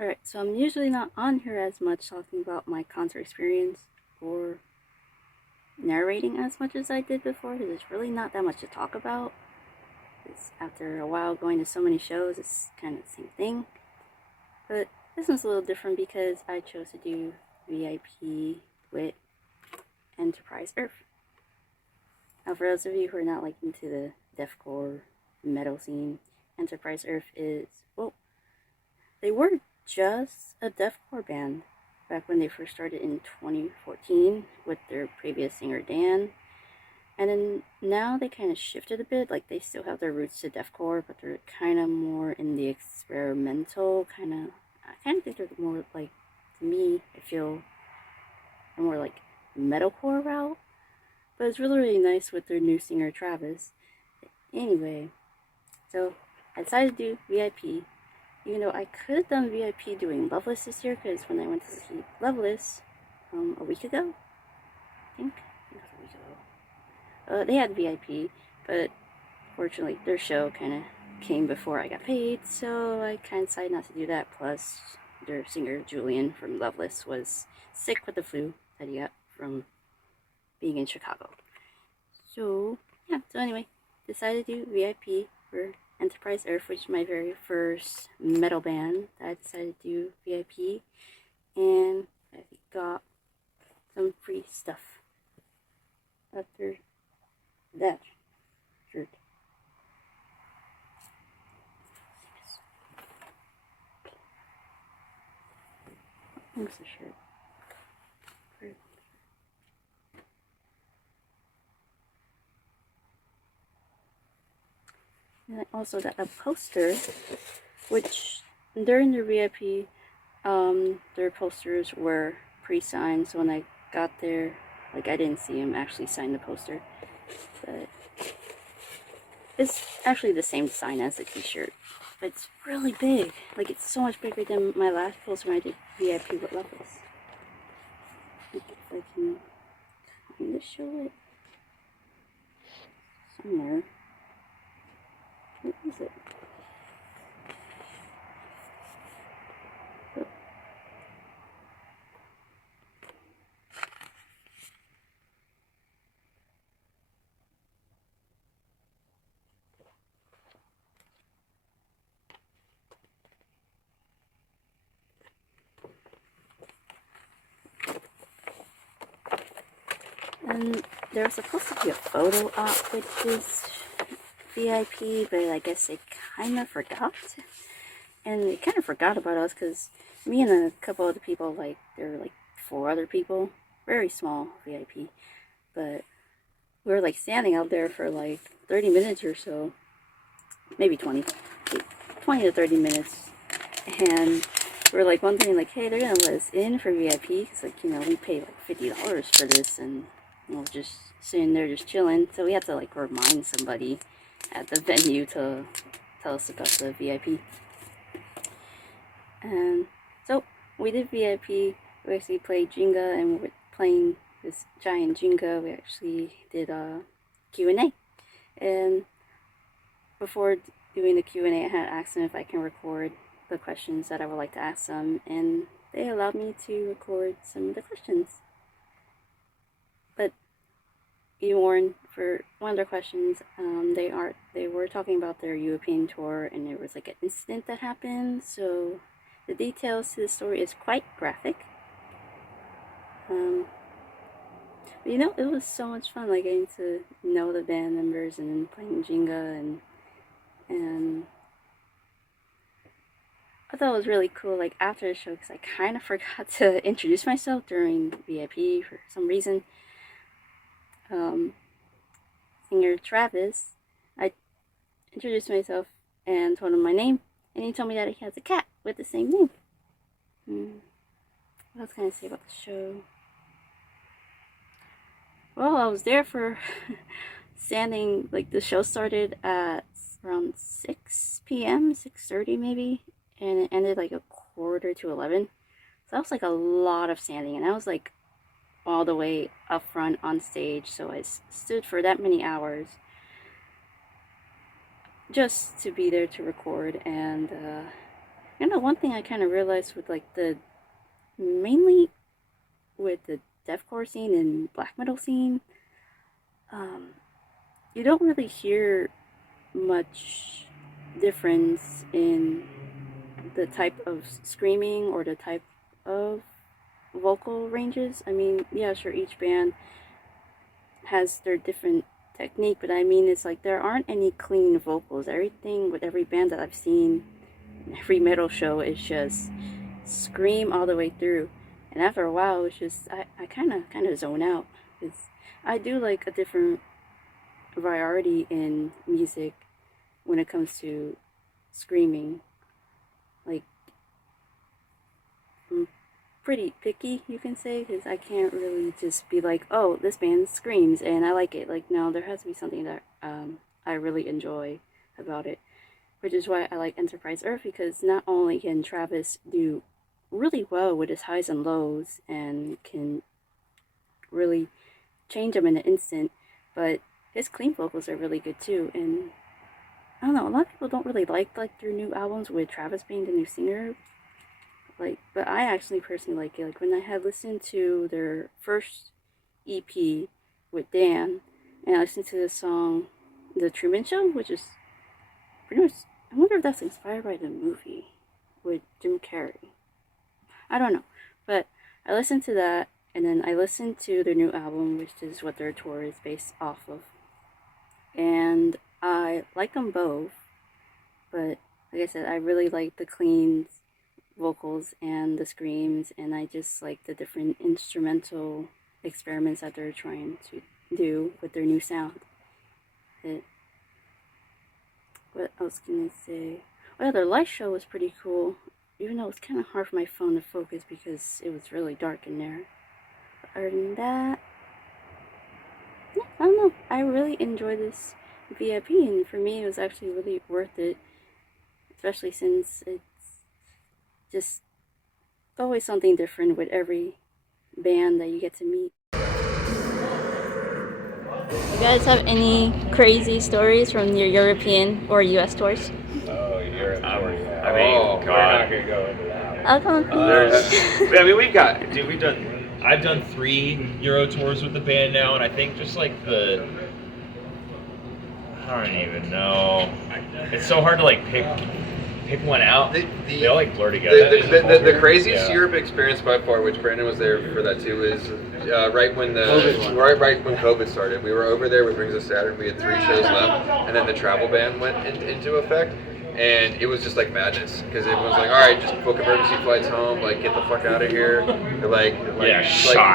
Alright, so I'm usually not on here as much talking about my concert experience or narrating as much as I did before because there's really not that much to talk about. Because after a while going to so many shows, it's kind of the same thing. But this one's a little different because I chose to do VIP with Enterprise Earth. Now, for those of you who are not like into the deathcore metal scene, Enterprise Earth is, well, they were just a deathcore band back when they first started in 2014 with their previous singer Dan. And then now they kind of shifted a bit, like they still have their roots to deathcore, but they're kind of more in the experimental I kind of think they're more like, to me, I feel more like metalcore route. But it's really, really nice with their new singer Travis. Anyway, so I decided to do VIP. Even though I could have done VIP doing Loveless this year, because when I went to see Loveless a week ago, I think it was a week ago, they had VIP, but fortunately their show kind of came before I got paid, so I kind of decided not to do that. Plus, their singer Julian from Loveless was sick with the flu that he got from being in Chicago. So, yeah, so anyway, decided to do VIP for Enterprise Earth, which is my very first metal band that I decided to do VIP, and I got some free stuff after that shirt. What's the shirt? And I also got a poster, which during the VIP, their posters were pre-signed, so when I got there, like I didn't see him actually sign the poster, but it's actually the same design as the t-shirt, but it's really big. Like, it's so much bigger than my last poster when I did VIP with Loveless. If I can kind of show it somewhere. Where is it? Oh. And there was supposed to be a photo op with this VIP, but I guess they kind of forgot. And they kind of forgot about us because me and a couple other people, like, there were like 4 other people, very small VIP, but we were like standing out there for like 30 minutes or so, maybe 20 to 30 minutes, and we were like wondering, like, hey, they're gonna let us in for VIP, because, like, you know, we paid like $50 for this, and just sitting there just chilling, so we had to like remind somebody at the venue to tell us about the VIP. And so we did VIP. We actually played Jenga, and we were playing this giant Jenga. We actually did a Q&A, and before doing the Q&A, I had asked them if I can record the questions that I would like to ask them, and they allowed me to record some of the questions. But be warned, for one of their questions, they were talking about their European tour, and there was like an incident that happened, so the details to the story is quite graphic. But it was so much fun, like, getting to know the band members and playing Jenga, and I thought it was really cool, like, after the show, because I kind of forgot to introduce myself during VIP for some reason. Singer Travis, I introduced myself and told him my name, and he told me that he has a cat with the same name. What else can I say about the show? Well, I was there for standing, like, the show started at around 6 p.m., 6:30 maybe, and it ended like a quarter to 11. So that was like a lot of standing, and I was like all the way up front on stage, so I stood for that many hours just to be there to record. And One thing I kind of realized with like mainly with the deathcore scene and black metal scene, um, you don't really hear much difference in the type of screaming or the type of vocal ranges. I mean, yeah, sure, each band has their different technique, but I mean, it's like there aren't any clean vocals. Everything with every band that I've seen, every metal show is just scream all the way through. And after a while, it's just I kind of zone out. It's, I do like a different variety in music when it comes to screaming. Like, I'm pretty picky, you can say, because I can't really just be like, oh, this band screams and I like it. Like, no, there has to be something that I really enjoy about it, which is why I like Enterprise Earth, because not only can Travis do really well with his highs and lows and can really change them in an instant, but his clean vocals are really good too. And I don't know, a lot of people don't really like their new albums with Travis being the new singer. Like, but I actually personally like it. Like when I had listened to their first EP with Dan, and I listened to the song "The Truman Show," which is pretty much, I wonder if that's inspired by the movie with Jim Carrey. I don't know, but I listened to that, and then I listened to their new album, which is what their tour is based off of, and I like them both. But like I said, I really like the clean vocals and the screams, and I just like the different instrumental experiments that they're trying to do with their new sound. What else can I say? Oh yeah, their live show was pretty cool, even though it was kind of hard for my phone to focus because it was really dark in there. But other than that, yeah, I don't know. I really enjoyed this VIP, and for me, it was actually really worth it, especially since it's just always something different with every band that you get to meet. You guys have any crazy stories from your European or US tours? Oh, Europe tour, yeah. I mean, God. We're not gonna go into that. I'll come. I mean, we've done. I've done 3 Euro tours with the band now, and I think just like I don't even know. It's so hard to like pick one out. They all like blur together. The craziest Europe experience by far, which Brandon was there for that too, is right when COVID started. We were over there with Rings of Saturn. We had 3 shows left, and then the travel ban went into effect. And it was just like madness because everyone's like, all right, just book emergency flights home, like get the fuck out of here. Like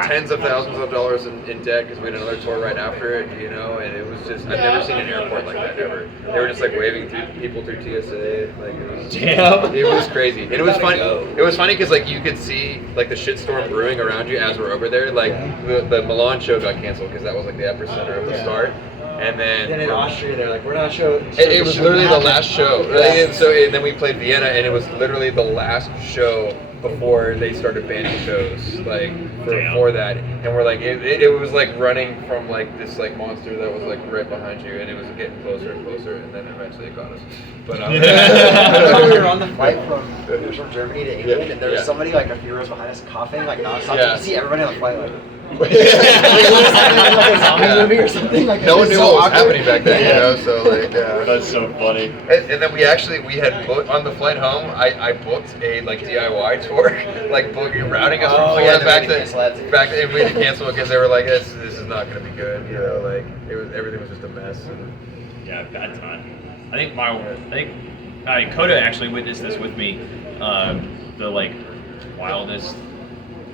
tens of thousands of dollars in debt because we had another tour right after it, you know. And it was just, I've never seen an airport like that ever. They were just like waving through people through TSA, like it was crazy. And it was funny. It was funny because like you could see like the shitstorm brewing around you as we're over there. Like the Milan show got canceled because that was like the epicenter of the start. And then in Austria, they're like, we're not showing. It was literally the last show. Right? And then we played Vienna, and it was literally the last show before they started banning shows, like for that. And we're like, it was like running from like this like monster that was like right behind you, and it was getting closer and closer, and then eventually it got us. But we were on the flight from Germany to England, and there was somebody like a few rows behind us coughing like nonstop. You could see everybody on the flight like. Like a zombie movie or something. Like no one knew what was happening back then, you know. So like, that's so funny. And then we had booked on the flight home. I booked a like DIY tour, like routing us from Florida back to, and we had to cancel it because they were like, this is not going to be good, you know. Like everything was just a mess. And yeah, bad time. I think Coda actually witnessed this with me. The like wildest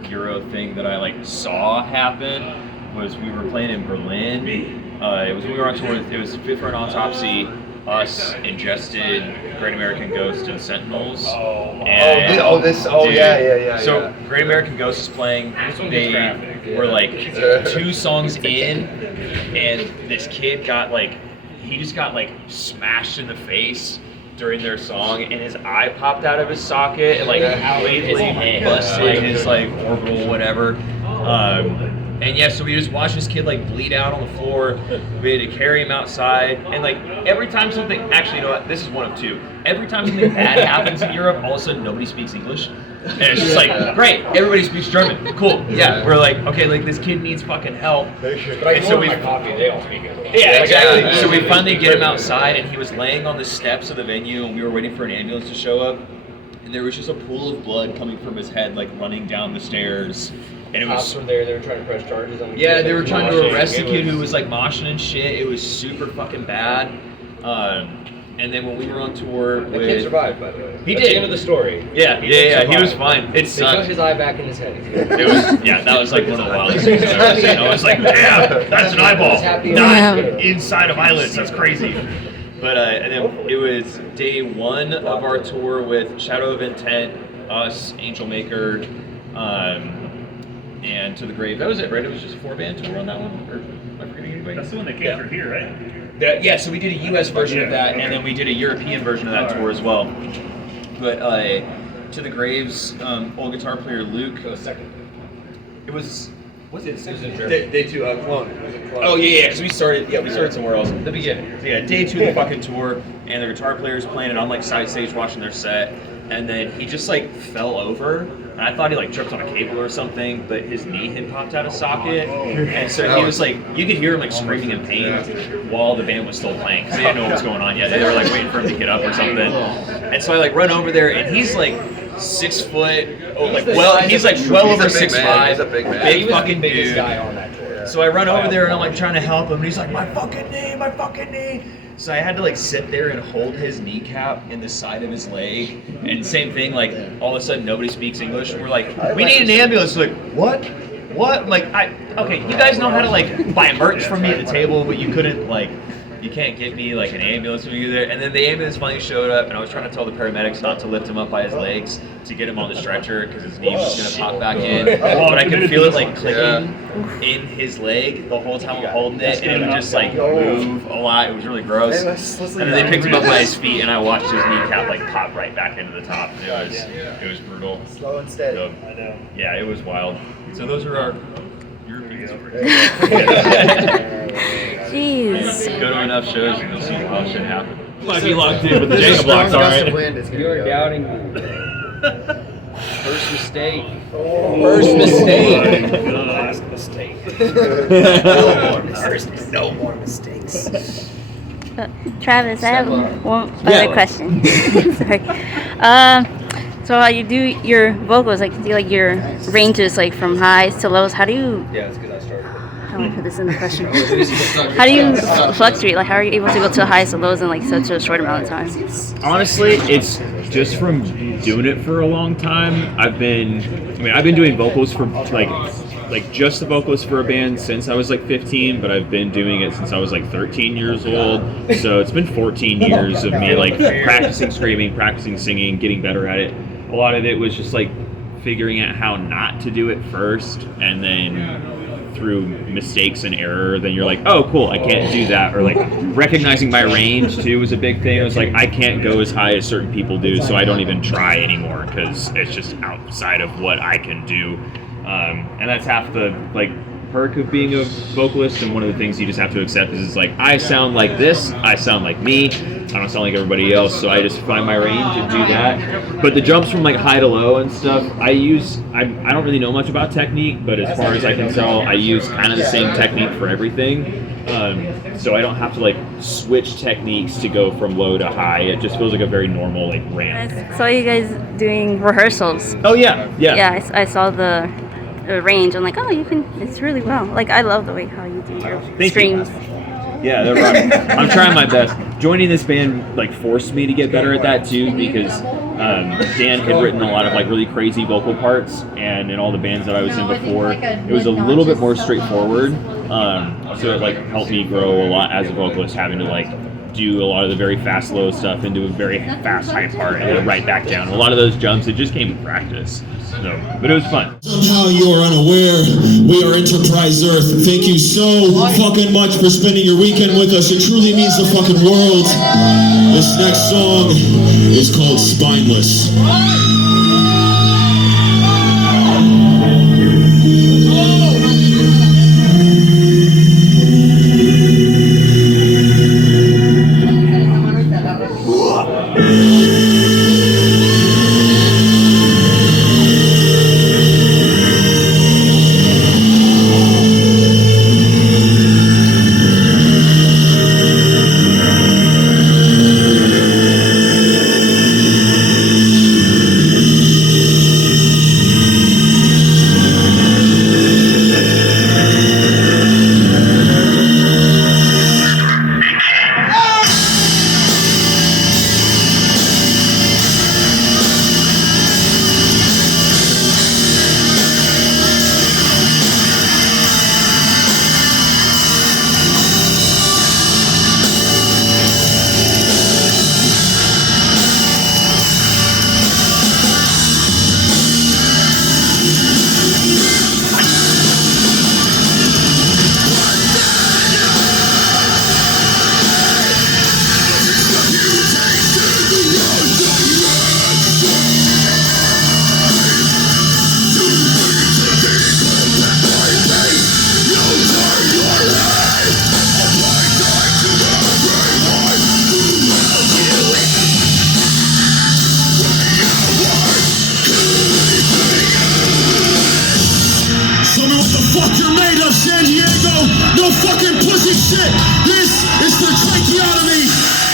Euro thing that I like saw happen was we were playing in Berlin. It was when we were on tour. It was Fit for an Autopsy, us, Ingested, Great American Ghost, and Sentinels. So Great American Ghost is playing. They were like 2 songs in, and this kid got like smashed in the face during their song, and his eye popped out of his socket, and like busted his like orbital whatever. And yeah, so we just watched this kid like bleed out on the floor. We had to carry him outside, and like every time something, actually, you know what? This is one of two. Every time something bad happens in Europe, all of a sudden nobody speaks English, and it's just like, great, everybody speaks German. Cool. Yeah, we're like, okay, like this kid needs fucking help. And so my coffee, they all speak English. Yeah, exactly. So we finally get him outside, and he was laying on the steps of the venue, and we were waiting for an ambulance to show up. And there was just a pool of blood coming from his head, like running down the stairs. And it was. Cops were there. They were trying to press charges on. Yeah, they were trying to arrest the kid who was like moshing and shit. It was super fucking bad. And then when we were on tour, the kid survived, by the way. He That's did. the end of the story. Yeah, he was fine. It They sucked. put his eye back in his head. It was, yeah, that was like one of the wildest things I've ever seen. I was like, damn, that's an eyeball, not inside of eyelids. That's crazy. But and then it was day one of our tour with Shadow of Intent, us, Angel Maker, and To the Grave. That was it, right? It was just a 4-band tour on that one? Or am I forgetting anybody? That's the one that came through here, right? Yeah, so we did a US version of that, and then we did a European version of that tour as well. But To the Grave's old guitar player Luke. Second. It was. Was it Day 2 of Clone. Oh yeah, because we started somewhere else. The beginning. So, yeah, day 2 of the fucking tour, and the guitar player's playing it on like side stage watching their set, and then he just like fell over, and I thought he like tripped on a cable or something, but his knee had popped out of socket, and so he was like, you could hear him like screaming in pain while the band was still playing, because they didn't know what was going on yet. They were like waiting for him to get up or something, and so I like run over there, and he's like 6 foot, he's like well over 6'5", He's a big man. big He was fucking the biggest dude. guy on that tour. So I run over there and I'm like trying to help him, and he's like, my fucking knee. So I had to like sit there and hold his kneecap in the side of his leg. And same thing, like all of a sudden nobody speaks English, and we're like, we need an ambulance. Like, what? Like, okay, you guys know how to like buy merch from me at the table, but you couldn't like, you can't get me like an ambulance when you're there. And then the ambulance finally showed up, and I was trying to tell the paramedics not to lift him up by his legs to get him on the stretcher because his knee was gonna pop back in. But I could feel it like clicking in his leg the whole time I'm holding it, and it would just like move a lot. It was really gross. And then they picked him up by his feet, and I watched his kneecap like pop right back into the top. It was brutal. Slow and steady. So, I know. yeah, it was wild. So those are our European stories. Jeez. Go to enough shows and you'll see wild shit happen. Might be locked in, but the Jenga blocks are right. You're doubting me. First mistake. First mistake. Last mistake. No more mistakes. Travis, I have one other question. Sorry. So how you do your vocals, like do like your ranges like from highs to lows? How do you? Yeah, it's because I started. How do I put this in the question? How do you fluctuate? Like how are you able to go to the highs and lows in like such a short amount of time? Honestly, it's just from doing it for a long time. I've been doing vocals for like just the vocals for a band since I was like 15, but I've been doing it since I was like 13 years old. So it's been 14 years of me like practicing screaming, practicing singing, getting better at it. A lot of it was just like figuring out how not to do it first, and then through mistakes and error, then you're like, oh cool, I can't do that. Or like recognizing my range too was a big thing. It was like, I can't go as high as certain people do, so I don't even try anymore because it's just outside of what I can do. And that's half the like perk of being a vocalist, and one of the things you just have to accept is it's like, I sound like this, I sound like me, I don't sound like everybody else, so I just find my range and do that. But the jumps from like high to low and stuff, I don't really know much about technique, but as far as I can tell, I use kind of the same technique for everything. So I don't have to like switch techniques to go from low to high. It just feels like a very normal like ramp. I saw you guys doing rehearsals. Oh yeah. Yeah, I saw the range. I'm like, oh, you can. It's really well. Like I love the way how you do your screams. Yeah, they're right. I'm trying my best. Joining this band like forced me to get better at that too, because Dan had written a lot of like really crazy vocal parts, and in all the bands that I was in before, it was a little bit more straightforward. So it like helped me grow a lot as a vocalist, having to like do a lot of the very fast low stuff into a very fast high part and then right back down. A lot of those jumps, it just came with practice. So, but it was fun. Somehow you are unaware, we are Enterprise Earth. Thank you so fucking much for spending your weekend with us. It truly means the fucking world. This next song is called Spineless. fuck you're made of, San Diego. No fucking pussy shit. This is for tracheotomy.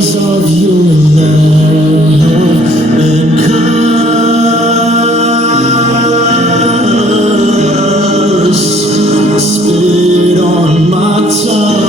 because of your love and curse. Spit on my tongue.